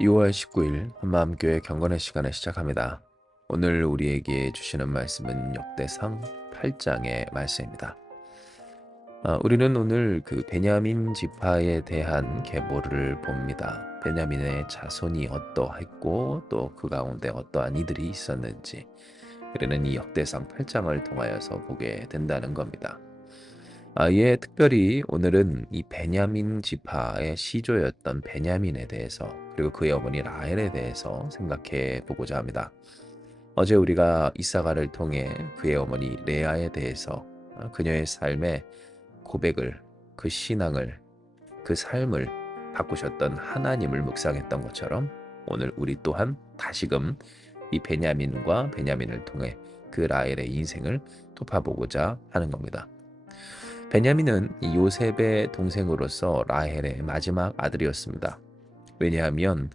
2월 19일 한마음교회 경건의 시간을 시작합니다. 오늘 우리에게 주시는 말씀은 역대상 8장의 말씀입니다. 우리는 오늘 그 베냐민 지파에 대한 계보를 봅니다. 베냐민의 자손이 어떠했고 또 그 가운데 어떠한 이들이 있었는지 우리는 이 역대상 8장을 통하여서 보게 된다는 겁니다. 예, 특별히 오늘은 이 베냐민 지파의 시조였던 베냐민에 대해서 그리고 그의 어머니 라헬에 대해서 생각해 보고자 합니다. 어제 우리가 이사가를 통해 그의 어머니 레아에 대해서 그녀의 삶의 고백을, 그 신앙을, 그 삶을 바꾸셨던 하나님을 묵상했던 것처럼 오늘 우리 또한 다시금 이 베냐민과 베냐민을 통해 그 라헬의 인생을 톱파보고자 하는 겁니다. 베냐민은 요셉의 동생으로서 라헬의 마지막 아들이었습니다. 왜냐하면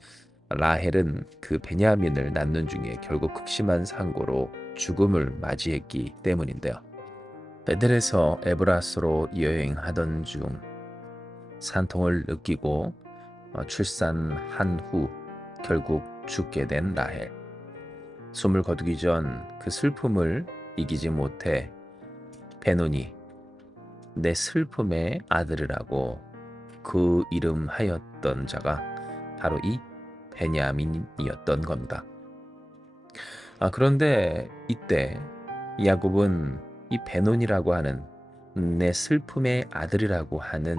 라헬은 그 베냐민을 낳는 중에 결국 극심한 상고로 죽음을 맞이했기 때문인데요. 베델에서 에브라스로 여행하던 중 산통을 느끼고 출산한 후 결국 죽게 된 라헬. 숨을 거두기 전 그 슬픔을 이기지 못해 베노니 내 슬픔의 아들이라고 그 이름하였던 자가 바로 이 베냐민이었던 겁니다. 그런데 이때 야곱은 이 베논이라고 하는 내 슬픔의 아들이라고 하는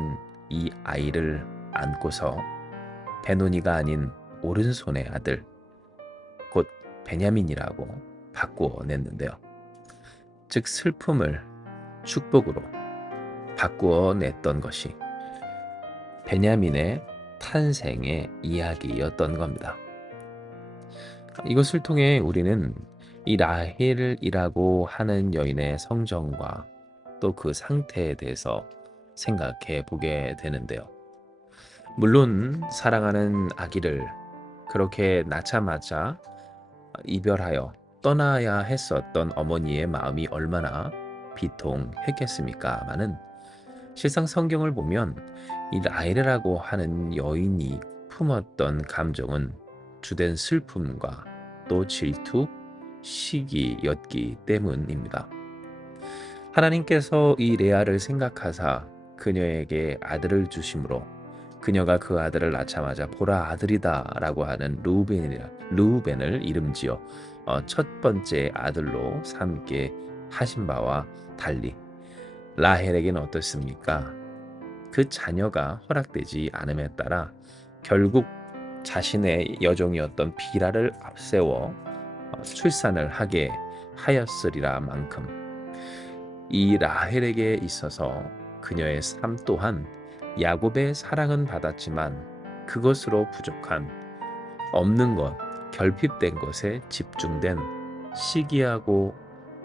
이 아이를 안고서 베논이가 아닌 오른손의 아들 곧 베냐민이라고 바꾸어 냈는데요. 즉 슬픔을 축복으로 바꾸어 냈던 것이 베냐민의 탄생의 이야기였던 겁니다. 이것을 통해 우리는 이 라헬이라고 하는 여인의 성정과 또 그 상태에 대해서 생각해 보게 되는데요. 물론 사랑하는 아기를 그렇게 낳자마자 이별하여 떠나야 했었던 어머니의 마음이 얼마나 비통했겠습니까마는 실상 성경을 보면 이 라헬이라고 하는 여인이 품었던 감정은 주된 슬픔과 또 질투, 시기였기 때문입니다. 하나님께서 이 레아를 생각하사 그녀에게 아들을 주심으로 그녀가 그 아들을 낳자마자 보라 아들이다 라고 하는 르우벤을 이름지어 첫 번째 아들로 삼게 하신 바와 달리 라헬에게는 어떻습니까? 그 자녀가 허락되지 않음에 따라 결국 자신의 여종이었던 비라를 앞세워 출산을 하게 하였으리라 만큼 이 라헬에게 있어서 그녀의 삶 또한 야곱의 사랑은 받았지만 그것으로 부족한 없는 것, 결핍된 것에 집중된 시기하고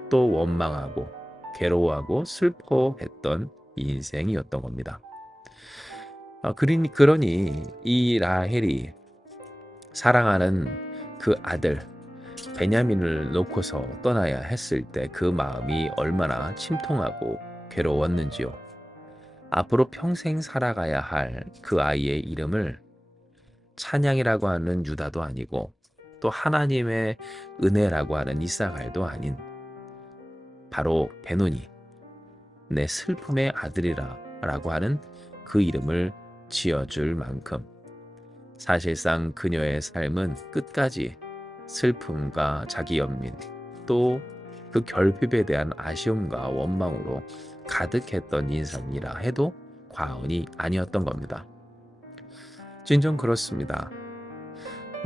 또 원망하고 괴로워하고 슬퍼했던 인생이었던 겁니다. 그러니 이 라헬이 사랑하는 그 아들 베냐민을 놓고서 떠나야 했을 때 그 마음이 얼마나 침통하고 괴로웠는지요. 앞으로 평생 살아가야 할 그 아이의 이름을 찬양이라고 하는 유다도 아니고 또 하나님의 은혜라고 하는 이사갈도 아닌 바로 베노니 내 슬픔의 아들이라 라고 하는 그 이름을 지어줄 만큼 사실상 그녀의 삶은 끝까지 슬픔과 자기 연민 또 그 결핍에 대한 아쉬움과 원망으로 가득했던 인생이라 해도 과언이 아니었던 겁니다. 진정 그렇습니다.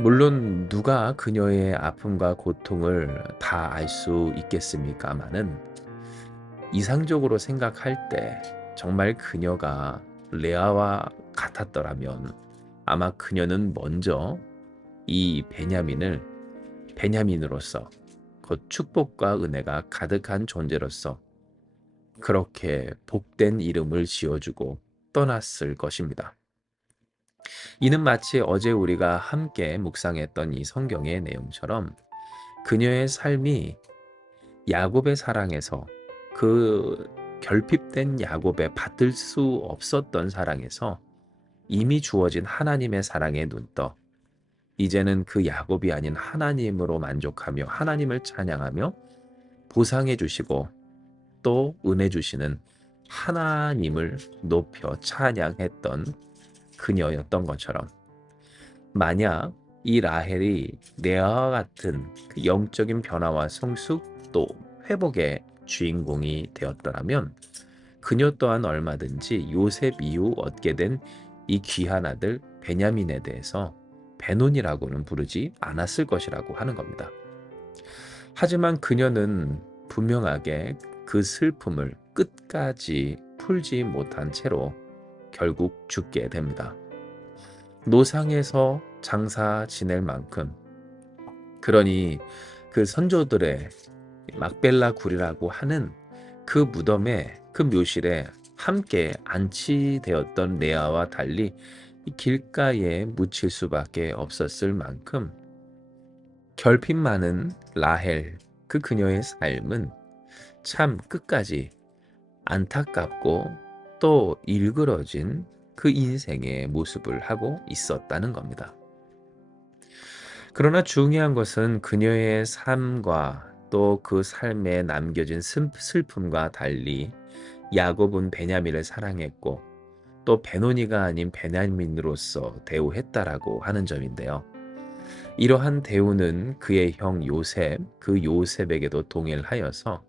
물론 누가 그녀의 아픔과 고통을 다 알 수 있겠습니까마는 이상적으로 생각할 때 정말 그녀가 레아와 같았더라면 아마 그녀는 먼저 이 베냐민으로서 곧 축복과 은혜가 가득한 존재로서 그렇게 복된 이름을 지어주고 떠났을 것입니다. 이는 마치 어제 우리가 함께 묵상했던 이 성경의 내용처럼 그녀의 삶이 야곱의 사랑에서 그 결핍된 야곱에 받을 수 없었던 사랑에서 이미 주어진 하나님의 사랑에 눈떠 이제는 그 야곱이 아닌 하나님으로 만족하며 하나님을 찬양하며 보상해 주시고 또 은혜 주시는 하나님을 높여 찬양했던 그녀였던 것처럼, 만약 이 라헬이 레아와 같은 그 영적인 변화와 성숙 또 회복의 주인공이 되었더라면 그녀 또한 얼마든지 요셉 이후 얻게 된 이 귀한 아들 베냐민에 대해서 베논이라고는 부르지 않았을 것이라고 하는 겁니다. 하지만 그녀는 분명하게 그 슬픔을 끝까지 풀지 못한 채로 결국 죽게 됩니다. 노상에서 장사 지낼 만큼, 그러니 그 선조들의 막벨라 굴이라고 하는 그 무덤에, 그 묘실에 함께 안치되었던 레아와 달리 이 길가에 묻힐 수밖에 없었을 만큼 결핍 많은 라헬, 그 그녀의 삶은 참 끝까지 안타깝고 또 일그러진 그 인생의 모습을 하고 있었다는 겁니다. 그러나 중요한 것은 그녀의 삶과 또 그 삶에 남겨진 슬픔과 달리 야곱은 베냐민을 사랑했고 또 베노니가 아닌 베냐민으로서 대우했다라고 하는 점인데요. 이러한 대우는 그의 형 요셉, 그 요셉에게도 동일하여서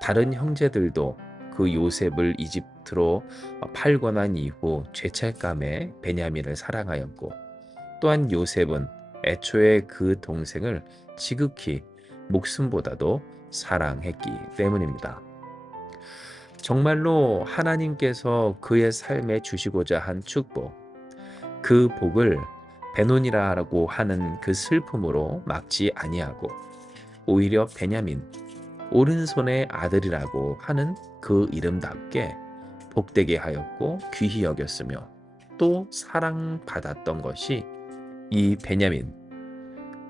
다른 형제들도 그 요셉을 이집트로 팔고 난 이후 죄책감에 베냐민을 사랑하였고, 또한 요셉은 애초에 그 동생을 지극히 목숨보다도 사랑했기 때문입니다. 정말로 하나님께서 그의 삶에 주시고자 한 축복, 그 복을 베논이라고 하는 그 슬픔으로 막지 아니하고 오히려 베냐민, 오른손의 아들이라고 하는 그 이름답게 복되게 하였고 귀히 여겼으며 또 사랑받았던 것이 이 베냐민,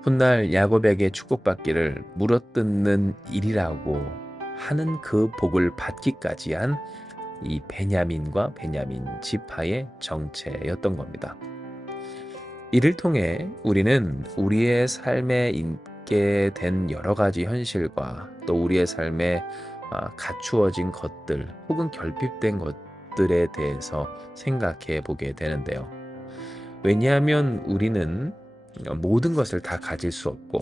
훗날 야곱에게 축복받기를 물어뜯는 일이라고 하는 그 복을 받기까지 한 이 베냐민과 베냐민 지파의 정체였던 겁니다. 이를 통해 우리는 우리의 삶에 있게 된 여러 가지 현실과 또 우리의 삶에 갖추어진 것들 혹은 결핍된 것들에 대해서 생각해 보게 되는데요. 왜냐하면 우리는 모든 것을 다 가질 수 없고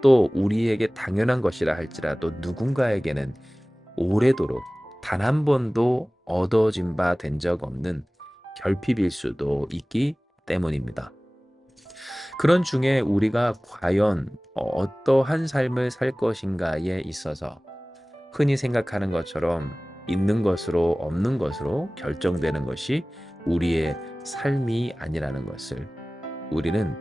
또 우리에게 당연한 것이라 할지라도 누군가에게는 오래도록 단 한 번도 얻어진 바 된 적 없는 결핍일 수도 있기 때문입니다. 그런 중에 우리가 과연 어떠한 삶을 살 것인가에 있어서 흔히 생각하는 것처럼 있는 것으로 없는 것으로 결정되는 것이 우리의 삶이 아니라는 것을 우리는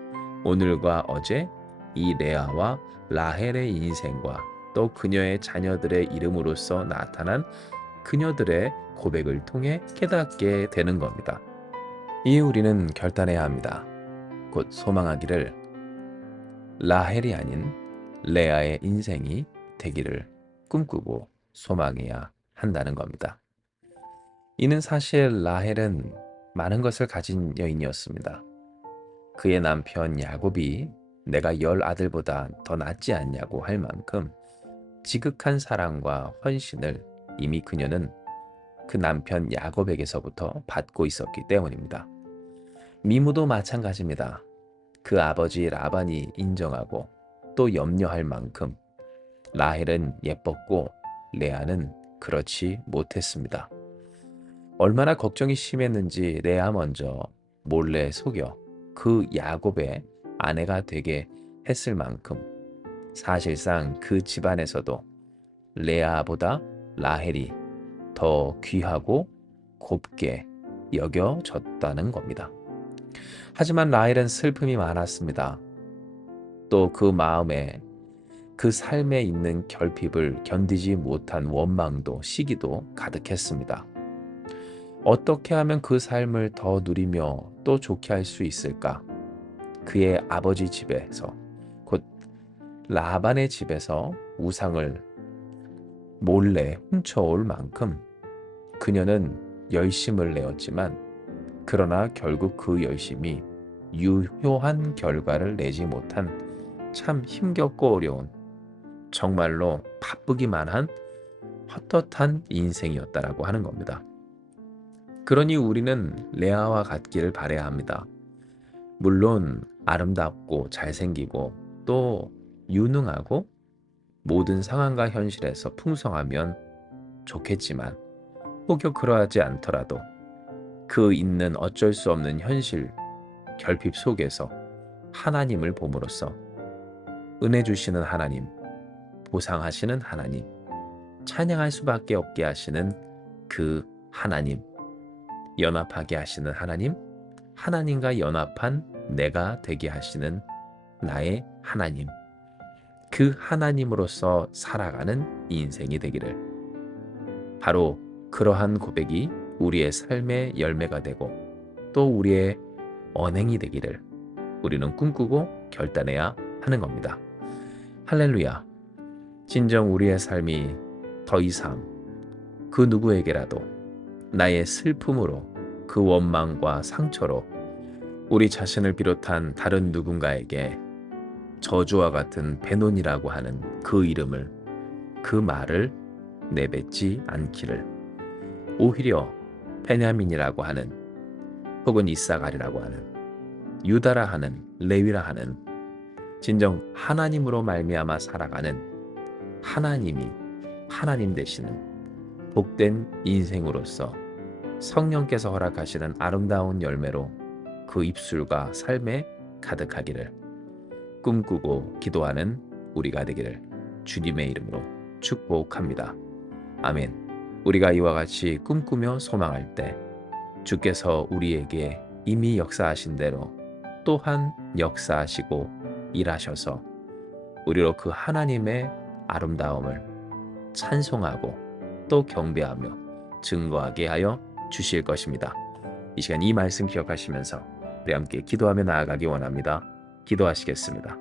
오늘과 어제 이 레아와 라헬의 인생과 또 그녀의 자녀들의 이름으로써 나타난 그녀들의 고백을 통해 깨닫게 되는 겁니다. 이에 우리는 결단해야 합니다. 곧 소망하기를 라헬이 아닌 레아의 인생이 되기를 꿈꾸고 소망해야 한다는 겁니다. 이는 사실 라헬은 많은 것을 가진 여인이었습니다. 그의 남편 야곱이 내가 10아들보다 더 낫지 않냐고 할 만큼 지극한 사랑과 헌신을 이미 그녀는 그 남편 야곱에게서부터 받고 있었기 때문입니다. 미무도 마찬가지입니다. 그 아버지 라반이 인정하고 또 염려할 만큼 라헬은 예뻤고 레아는 그렇지 못했습니다. 얼마나 걱정이 심했는지 레아 먼저 몰래 속여 그 야곱의 아내가 되게 했을 만큼 사실상 그 집안에서도 레아보다 라헬이 더 귀하고 곱게 여겨졌다는 겁니다. 하지만 라헬은 슬픔이 많았습니다. 또 그 마음에 그 삶에 있는 결핍을 견디지 못한 원망도 시기도 가득했습니다. 어떻게 하면 그 삶을 더 누리며 또 좋게 할 수 있을까? 그의 아버지 집에서 곧 라반의 집에서 우상을 몰래 훔쳐올 만큼 그녀는 열심을 내었지만 그러나 결국 그 열심이 유효한 결과를 내지 못한 참 힘겹고 어려운, 정말로 바쁘기만 한 헛헛한 인생이었다라고 하는 겁니다. 그러니 우리는 레아와 같기를 바라야 합니다. 물론 아름답고 잘생기고 또 유능하고 모든 상황과 현실에서 풍성하면 좋겠지만, 혹여 그러하지 않더라도 그 있는 어쩔 수 없는 현실 결핍 속에서 하나님을 봄으로써 은혜 주시는 하나님, 보상하시는 하나님, 찬양할 수밖에 없게 하시는 그 하나님, 연합하게 하시는 하나님, 하나님과 연합한 내가 되게 하시는 나의 하나님, 그 하나님으로서 살아가는 인생이 되기를, 바로 그러한 고백이 우리의 삶의 열매가 되고 또 우리의 언행이 되기를 우리는 꿈꾸고 결단해야 하는 겁니다. 할렐루야. 진정 우리의 삶이 더 이상 그 누구에게라도 나의 슬픔으로, 그 원망과 상처로 우리 자신을 비롯한 다른 누군가에게 저주와 같은 베논이라고 하는 그 이름을, 그 말을 내뱉지 않기를, 오히려 베냐민이라고 하는, 혹은 이사갈이라고 하는, 유다라 하는, 레위라 하는 진정 하나님으로 말미암아 살아가는, 하나님이 하나님 되시는 복된 인생으로서 성령께서 허락하시는 아름다운 열매로 그 입술과 삶에 가득하기를 꿈꾸고 기도하는 우리가 되기를 주님의 이름으로 축복합니다. 아멘. 우리가 이와 같이 꿈꾸며 소망할 때 주께서 우리에게 이미 역사하신 대로 또한 역사하시고 일하셔서 우리로 그 하나님의 아름다움을 찬송하고 또 경배하며 증거하게 하여 주실 것입니다. 이 시간 이 말씀 기억하시면서 우리 함께 기도하며 나아가기 원합니다. 기도하시겠습니다.